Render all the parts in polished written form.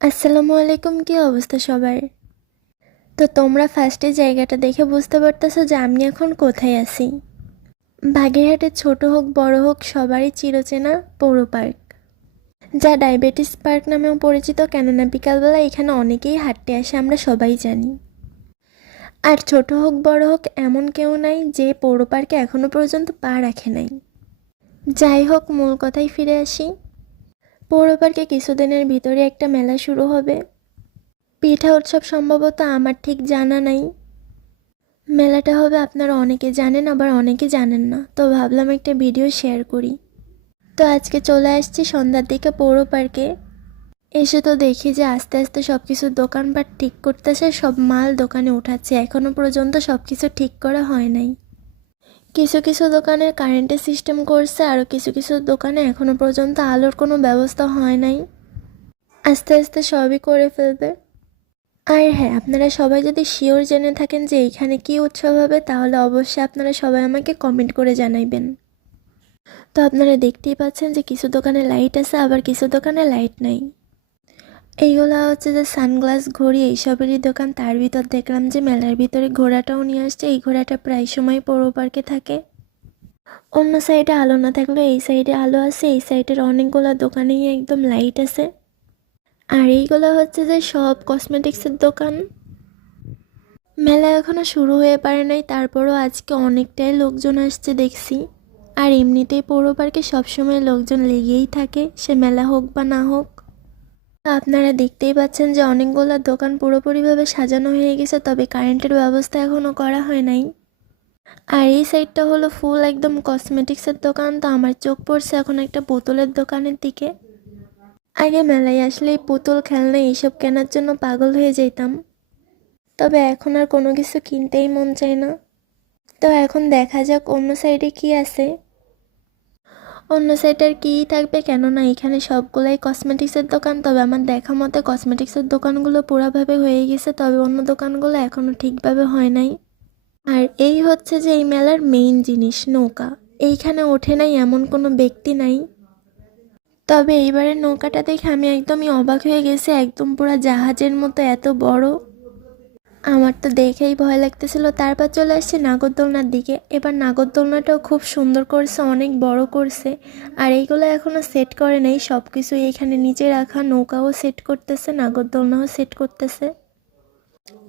আসসালামু আলাইকুম, কি অবস্থা সবার? তো তোমরা ফার্স্টে জায়গাটা দেখে বুঝতে পারতেছো যে আমি এখন কোথায় আছি। বাগেরহাটের ছোট হোক বড় হোক সবারই চিরচেনা পৌর পার্ক, যা ডায়াবেটিস পার্ক নামেও পরিচিত, কেননা বিকালবেলা এখানে অনেকেই হাঁটতে আসে, আমরা সবাই জানি। আর ছোট হোক বড় হোক এমন কেউ নাই যে পৌর পার্কে এখনো পর্যন্ত পা রাখে নাই। যাই হোক, মূল কথায় ফিরে আসি। পৌর পার্কে কিছুদিনের ভিতরে একটা মেলা শুরু হবে। পিঠা উৎসব সম্ভবত, আমার ঠিক জানা নাই। মেলাটা হবে, আপনারা অনেকে জানেন আবার অনেকে জানেন না, তো ভাবলাম একটা ভিডিও শেয়ার করি। তো আজকে চলে আসছি সন্ধ্যার দিকে পৌর পার্কে। এসে তো দেখি যে আস্তে আস্তে সব কিছুর দোকানপাট ঠিক করতেছে, সব মাল দোকানে উঠাচ্ছে, এখনও পর্যন্ত সব কিছু ঠিক করা হয় নাই। কিছু কিছু দোকানের কারেন্টের সিস্টেম করছে, আরও কিছু কিছু দোকানে এখনও পর্যন্ত আলোর কোনো ব্যবস্থা হয় নাই। আস্তে আস্তে সবই করে ফেলবে। আর হ্যাঁ, আপনারা সবাই যদি শিওর জেনে থাকেন যে এইখানে কী উৎসব হবে, তাহলে অবশ্যই আপনারা সবাই আমাকে কমেন্ট করে জানাইবেন। তো আপনারা দেখতেই পাচ্ছেন যে কিছু দোকানে লাইট আছে, আবার কিছু দোকানে লাইট নাই। এইগুলা হচ্ছে যে সানগ্লাস, ঘড়ি, এইসবেরই দোকান। তার ভিতর দেখলাম যে মেলার ভিতরে ঘোড়াটাও নিয়ে আসছে। এই ঘোড়াটা প্রায় সময় পৌর পার্কে থাকে। অন্য সাইডে আলো না থাকলেও এই সাইডে আলো আছে। এই সাইডের অনেকগুলো দোকানেই একদম লাইট আছে। আর এইগুলো হচ্ছে যে সব কসমেটিক্সের দোকান। মেলা এখনও শুরু হয়ে পারে নাই, তারপরও আজকে অনেকটাই লোকজন আসছে দেখছি। আর এমনিতেই পৌর পার্কে সবসময় লোকজন লেগেই থাকে, সে মেলা হোক বা না হোক। আপনারা দেখতেই পাচ্ছেন যে অনেকগুলো দোকান পুরোপুরিভাবে সাজানো হয়ে গেছে, তবে কারেন্টের ব্যবস্থা এখনও করা হয় নাই। আর এই সাইডটা হলো ফুল একদম কসমেটিক্সের দোকান। তো আমার চোখ পড়ছে এখন একটা পুতুলের দোকানের দিকে। আগে মেলায় আসলে এই পুতুল, খেলনা এইসব কেনার জন্য পাগল হয়ে যেতাম, তবে এখন আর কোনো কিছু কিনতেই মন চায় না। তো এখন দেখা যাক অন্য সাইডে কি আছে। অন্য সাইডে আর কী থাকবে, কেননা এখানে সবগুলাই কসমেটিক্সের দোকান। তবে আমার দেখা মতে কসমেটিক্সের দোকানগুলো পুরাভাবে হয়ে গেছে, তবে অন্য দোকানগুলো এখনও ঠিকভাবে হয় নাই। আর এই হচ্ছে যে এই মেলার মেইন জিনিস, নৌকা। এইখানে ওঠে নাই এমন কোনো ব্যক্তি নাই, তবে এইবারের নৌকাটা দেখে আমি একদমই অবাক হয়ে গেছি। একদম পুরো জাহাজের মতো এত বড়। আমার তো দেখেই ভয় লাগতেছিল। তারপর চলে আসছি নাগরদোলনার দিকে। এবার নাগরদোলনাটাও খুব সুন্দর করছে, অনেক বড় করছে। আর এইগুলো এখনও সেট করে নেই, সব কিছু এখানে নিচে রাখা। নৌকাও সেট করতেছে, নাগরদোলনাও সেট করতেছে।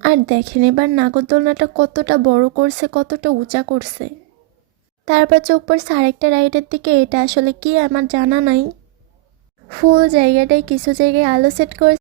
আর দেখেন এবার নাগরদোলনাটা কতটা বড় করছে, কতটা উঁচা করছে। তারপর চোখ পড়ছে আরেকটা রাইডের দিকে, এটা আসলে কি আমার জানা নাই। ফুল জায়গাটায় কিছু জায়গায় আলো সেট করে